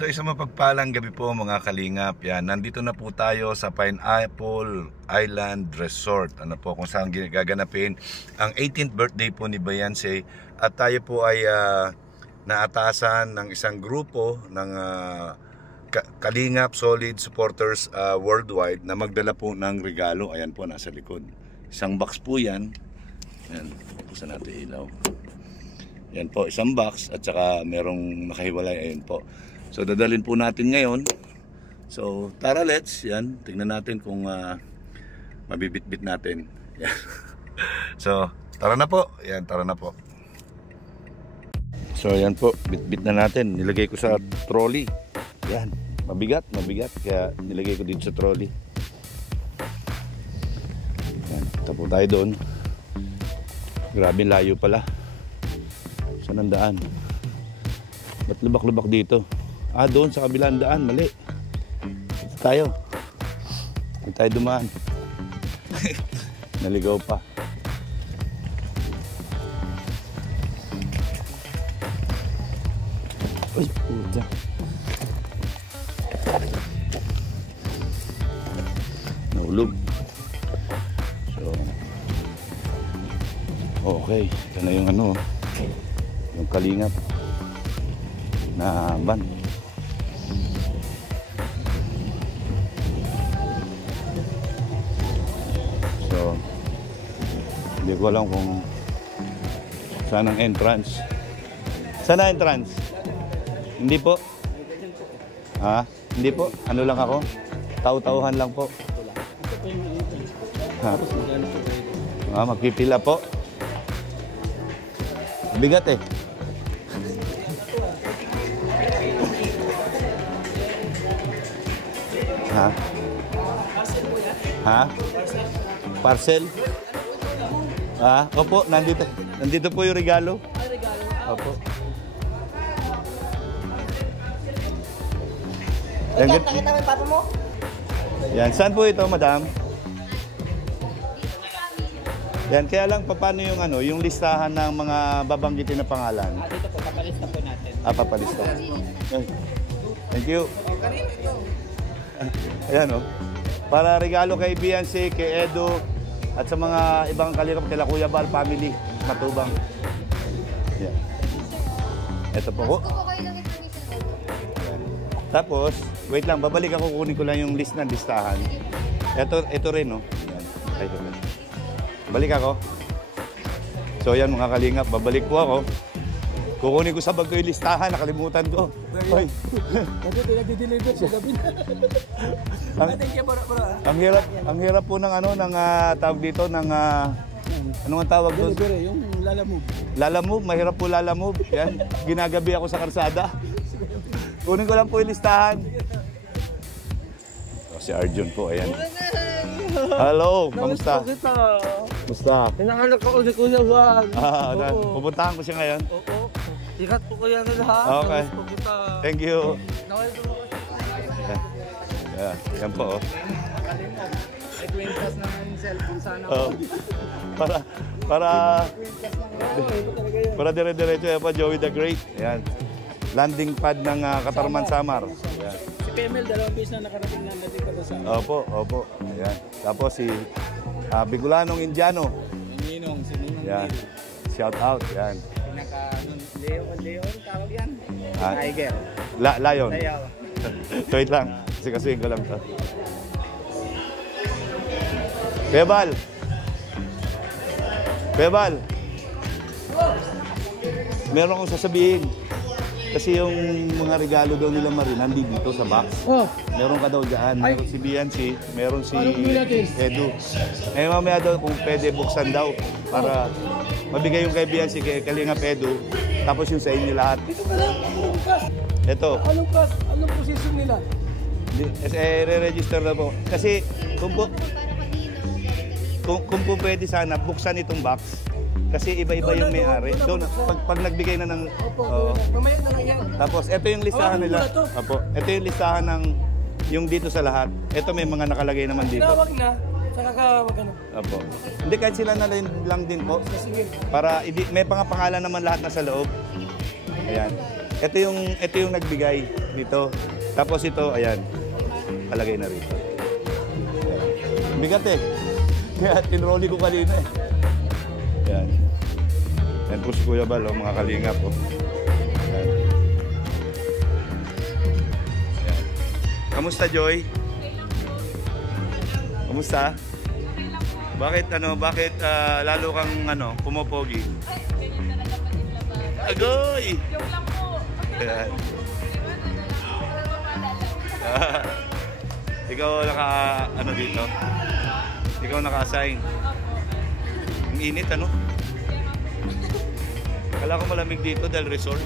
So isang mapagpalang gabi po mga kalingap. Yan, nandito na po tayo sa Pineapple Island Resort. Ano po kung saan gaganapin ang 18th birthday po ni Beyonce. At tayo po ay naatasan ng isang grupo ng Kalingap Solid Supporters Worldwide na magdala po ng regalo. Ayan po, nasa likod. Isang box po yan. Ayan, pupusan natin ilaw. Yan po, isang box at saka merong nakahiwalay. Ayan po. So dadalhin po natin ngayon. So tara, let's. Yan, tingnan natin kung mabibitbit natin. Yan. So tara na po. Yan, tara na po. So yan po, bitbit na natin. Nilagay ko sa trolley. Yan, mabigat kaya nilagay ko dito sa trolley. Yan, punta po tayo doon. Grabe layo pala. Saan ang daan? Ba't lubak-lubak dito? Doon sa kabilang daan, mali. Ito tayo. Ito tayo dumaan. Naligaw pa. Uy, puta. Nahulog. So, okay. Ito na yung yung Kalingap na van. So, hindi ko alam kung saan ang entrance. Saan ang entrance? Hindi po. Hindi po. Ano lang ako? Tau-tauhan lang po. Magpipila po. Bigat eh. Parcel? Opo, nandito po yung regalo. Opo. Nakita mo yung papa mo? Yan, saan po ito, madam? Yan, kaya lang paano yung yung listahan ng mga babanggitin na pangalan? Dito po, papalista po natin. Papalista. Thank you. Ayan para regalo kay Beyonce, kay Edo, at sa mga ibang Kalingap, kay Kuya Bal family, Matubang. Yan. Ito po. Tapos, wait lang, babalik ako, kunin ko lang yung list ng listahan. Ito rin, no? Yan. Balik ako. So yan mga Kalingap, babalik po ako. Kukunin ko sa bag ko yung listahan, nakalimutan ko. Hoy. Kasi pinag-deliver sa gabi na. Ang hirap po ng ng tawag dito ng ano nga tawag doon? Yung lalamove. Lalamove, mahirap po lalamove. Yan, ginagabi ako sa karsada. Kunin ko lang po yung listahan. Si Arjun po, ayan. Hello, kamusta? Kamusta? Hinahanap ako si Kuya Juan. Pupuntahan ko siya ngayon. Oo. Ikat po kaya nila ha. Okay. Thank you. Yan po. Ay, kwintas na yung cellphone sana. Para dire-diretso yan pa, Joey the Great. Ayan. Landing pad ng Katarman Samar. Ayan. Si Pemel, 2 beses na nakarating na natin ka sa Opo. Ayan. Tapos si Bigolanong Indiano. Ninong, si Ninong. Ayan. Shout out. Ayan. Leon, tawag yan. Tiger. Lion. Lion. Wait lang. Kasi ko lang to. Bebal. Meron akong sasabihin. Kasi yung mga regalo daw nila Marie, nandito sa box. Meron ka daw dyan. Meron si Beyonce, meron si Edu. Mamaya daw kung pwede buksan daw para mabigay yung kay Beyonce, kay Kalingap Edu, tapos yung sa inyo lahat. Ito pala, anong class? Ito. Anong position nila? Re-register na po. Kasi kung po pwede sana, buksan itong box. Kasi iba-iba yung may-ari. Doon, pag nagbigay na ng... Mamaya na lang yan. Tapos, ito yung listahan nila. Opo, ito yung listahan ng yung dito sa lahat. Ito may mga nakalagay naman dito. Tinawag na. Saka ka magano. Opo. Hindi, kahit sila na lang din po. Sige. Para, may pangalan naman lahat na sa loob. Ayan. Ito yung nagbigay dito. Tapos ito, ayan. Palagay na rito. Bigat eh. Kaya tinrolly ko kanina eh. Ayan. Yan po si Kuya Bal, oh, mga kalingap po. Ayan. Ayan. Kamusta, Joy? Kamusta? Bakit lalo kang pumopogi? Agoy! Joke lang po. Ayan. Ikaw dito? Ikaw naka-assign? Ang init, ano? Kala ko malamig dito dahil resort.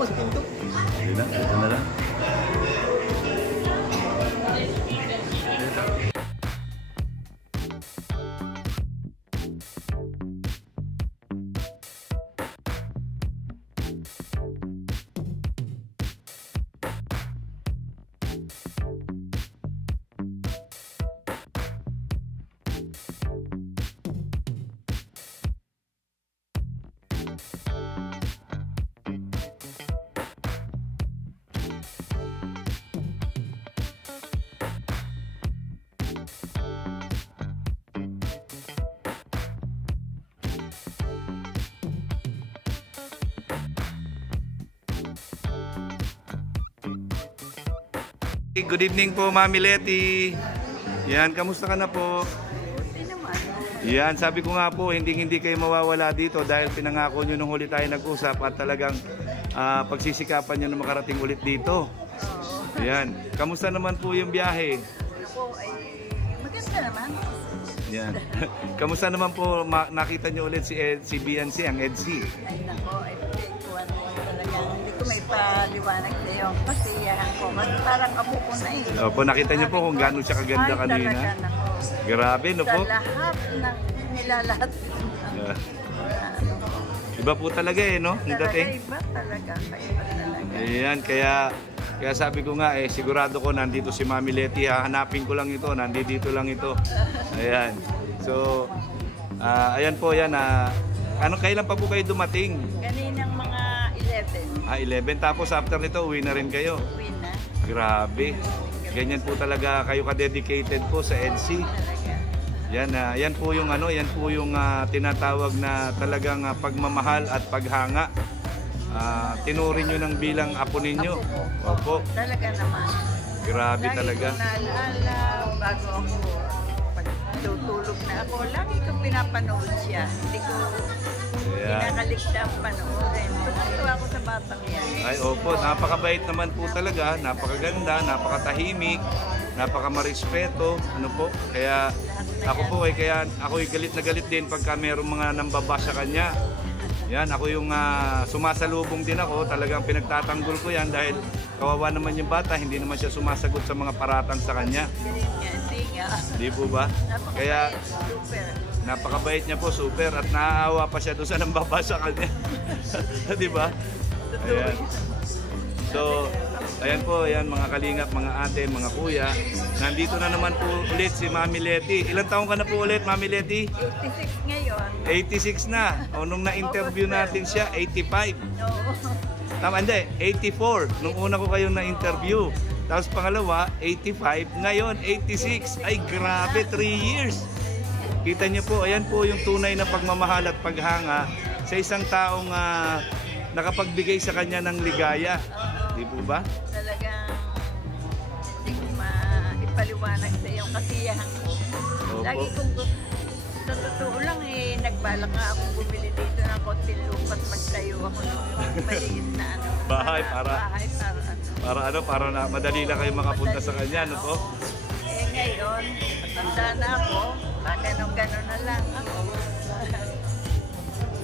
Bakit to? Hindi na, ito na lang. Good evening po, Mami Letty. Yan, kamusta ka na po? Yan, sabi ko nga po, hindi kayo mawawala dito dahil pinangako nyo nung huli tayo nag-usap at talagang pagsisikapan nyo na makarating ulit dito. Yan, kamusta naman po yung biyahe? Ako ay maganda naman. Yan. Kamusta naman po nakita nyo ulit si BNC, ang EDC? Ay nako, ay talagang hindi ko may paliwanag sa iyo kasi ko. Parang apo ko na eh. Opo, nakita nyo po kung gaano siya kaganda kanina. Ay talaga nako. Grabe, no po? Sa lahat ng nilalahat. Iba po talaga eh, no? Yung dating. Iba talaga. Ayan, kaya sabi ko nga sigurado ko nandito si Mami Letty, hahanapin ko lang ito, nandito lang ito. Ayan. So, ayan po yan. Kailan pa po kayo dumating? Kaninang mga 11. 11. Tapos after nito, uwi na rin kayo. Uwi na. Grabe. Ganyan po talaga kayo ka-dedicated po sa EDC. Yan po yung tinatawag na talagang pagmamahal at paghanga. Tinuring nyo ng bilang apo ninyo. Opo. Talaga naman. Grabe talaga. Lagi ko naalala bago ako pagtutulog na ako. Lagi ko pinapanood siya. Hindi ko kinakaligtang panoorin. Tutuwa ako sa batang yan. Ay opo, napakabait naman po talaga. Napakaganda, napakatahimik, napakamarespeto. Ano po? Kaya ako po ako'y galit na galit din pagka mayroong mga nambabasa kanya. Yan, ako yung sumasalubong din ako. Talagang pinagtatanggol ko yan dahil kawawa naman yung bata. Hindi naman siya sumasagot sa mga paratang sa kanya. Hindi nga. Di po ba? Kaya super. Napakabait niya po, super. At naaawa pa siya doon sa nambabasa kanya. Di ba? Ayan. So, ayan po, ayan mga kalingap, mga ate, mga kuya. Nandito na naman po ulit si Mami Letty. Ilang taon ka na po ulit, Mami Letty? 86 ngayon. 86 na. O, nung na-interview natin siya, 85. Oo. Tama, hindi, 84. Nung una ko kayong na-interview. Tapos pangalawa, 85. Ngayon, 86. Ay, grabe, 3 years. Kita niyo po, ayan po yung tunay na pagmamahal at paghanga sa isang taong nakapagbigay sa kanya ng ligaya. Di po ba? Talagang hindi ko maipaliwanag sa iyong kasiyahan ko. Opo. Lagi kong sa totoo lang nagbalak nga akong bumili dito ng konting lupa at magtayo ako ng maliit na Bahay para para madali lang kayo makapunta sa kanya, no po? Ngayon, matanda na ako, ganon-ganon na lang ako.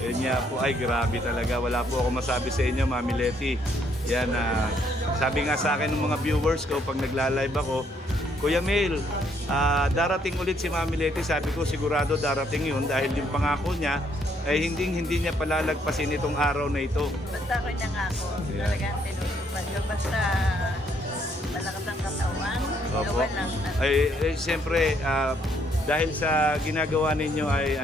Yan nga po, ay grabe talaga. Wala po ako masabi sa inyo, Mami Letty. Yan, sabi nga sa akin ng mga viewers ko pag nagla-live ako, Kuya Mel, darating ulit si Mami Letty. Sabi ko sigurado darating yun dahil yung pangako niya ay hindi niya palalagpasin itong araw na ito. Basta ko nangako, talagang tinutupad. Basta malakas ang katawan. Opo. Walang Siyempre, dahil sa ginagawa ninyo ay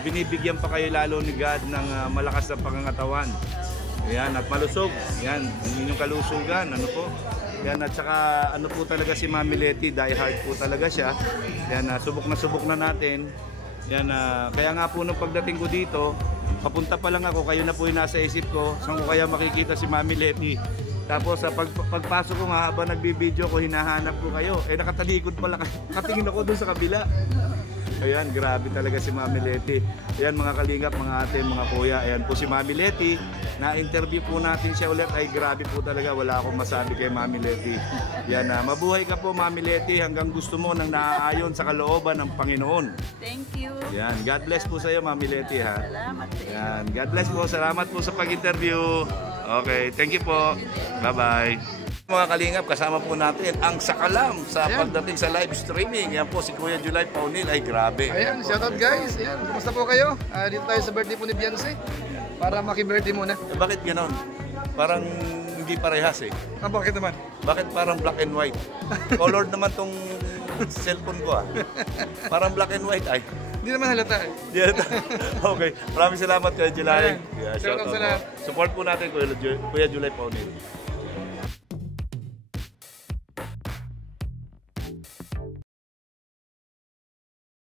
binibigyan pa kayo lalo ni God ng malakas na pangangatawan. Yan, at malusog. Yan, ang inyong kalusugan. Ano po? Yan, at saka ano po talaga si Mami Leti, die hard po talaga siya. Yan, subok na natin. Yan, kaya nga po nung pagdating ko dito, papunta pa lang ako, kayo na po yung nasa isip ko, saan ko kaya makikita si Mami Leti. Tapos sa pagpasok ko nga habang nagbibideo ko, hinahanap ko kayo. Nakatalikod pala kayo. Nakatingin ako doon sa kabila. Ayan, grabe talaga si Mami Leti. Ayan mga kalingap, mga ate, mga kuya. Ayan po si Mami Leti. Na-interview po natin siya ulit. Ay grabe po talaga. Wala akong masabi kay Mami Leti. Ayan, mabuhay ka po Mami Leti hanggang gusto mo nang naaayon sa kalooban ng Panginoon. Thank you. Ayan, God bless po sa iyo Mami Leti ha. Salamat sa iyo. Ayan, God bless po. Salamat po sa pag-interview. Okay, thank you po. Bye-bye. Mga kalingap, kasama po natin ang sakalam sa pagdating sa live streaming. Yan po si Kuya July Paunil. Ay, grabe. Ayan, shoutout guys. Ayan, kumusta po kayo? Dito tayo sa birthday po ni Beyonce. Para maki-birthday muna. Bakit ganon? Parang hindi parehas eh. Bakit naman? Bakit parang black and white? Colored naman tong cellphone ko ah. Parang black and white ay. Hindi naman halata eh. Okay, maraming salamat Kuya July. Shoutout sa lahat. Support po natin Kuya July Paunil.